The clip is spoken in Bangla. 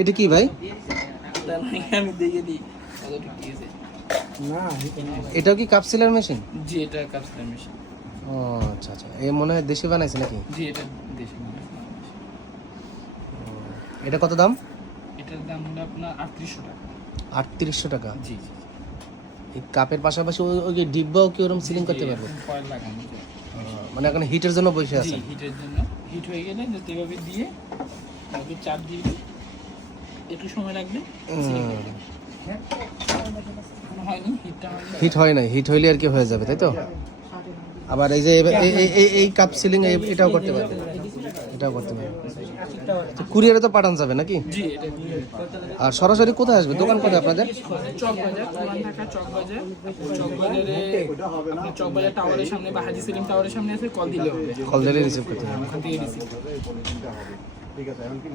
এটা কি ভাই? আমি দেখে দিই কতটুকু কি আছে। না এটাও কি কাপ সিলার মেশিন? জি এটা কাপ সিলার মেশিন। ও আচ্ছা আচ্ছা, এই মনে হয় দেশে বানাইছে নাকি? জি এটা দেশি মেশিন। এটা কত দাম? এটার দাম হলো আপনার 3800 টাকা। 3800 টাকা। জি জি এই কাপের পাশাপাশি ওই যে ডিব্বাও কি ওরকম সিলিং করতে পারবে? কয়েল লাগানো যায়। মানে এখন হিটের জন্য বসে জি আছে? হিটের জন্য, হিট হয়ে গেলে জাস্ট এভাবে দিয়ে তারপর চাপ দিবে, একটু সময় লাগবে। এখনো হয়নি, হিটটা হয়নি। হিট হয় নাই, হিট হইলে আর কি হয়ে যাবে, তাই তো? আবার এই যে এই কাপ সিলিং এটাও করতে পারবে, এটাও করতে পারবে। কুরিয়ারে তো পাঠানো যাবে নাকি? জি এটা আর সরাসরি কোথায় আসবে? দোকান কোথায় আপনাদের? চক বাজার, পুরান ঢাকা চক বাজার। চক বাজারে আপনার চক বাজার টাওয়ারের সামনে বা হাজি সেলিম টাওয়ারের সামনে আছে, কল দিলে হবে। কল দিলে রিসিভ করতে হবে। ওখান থেকে রিসিভ ঠিক আছে এখন কি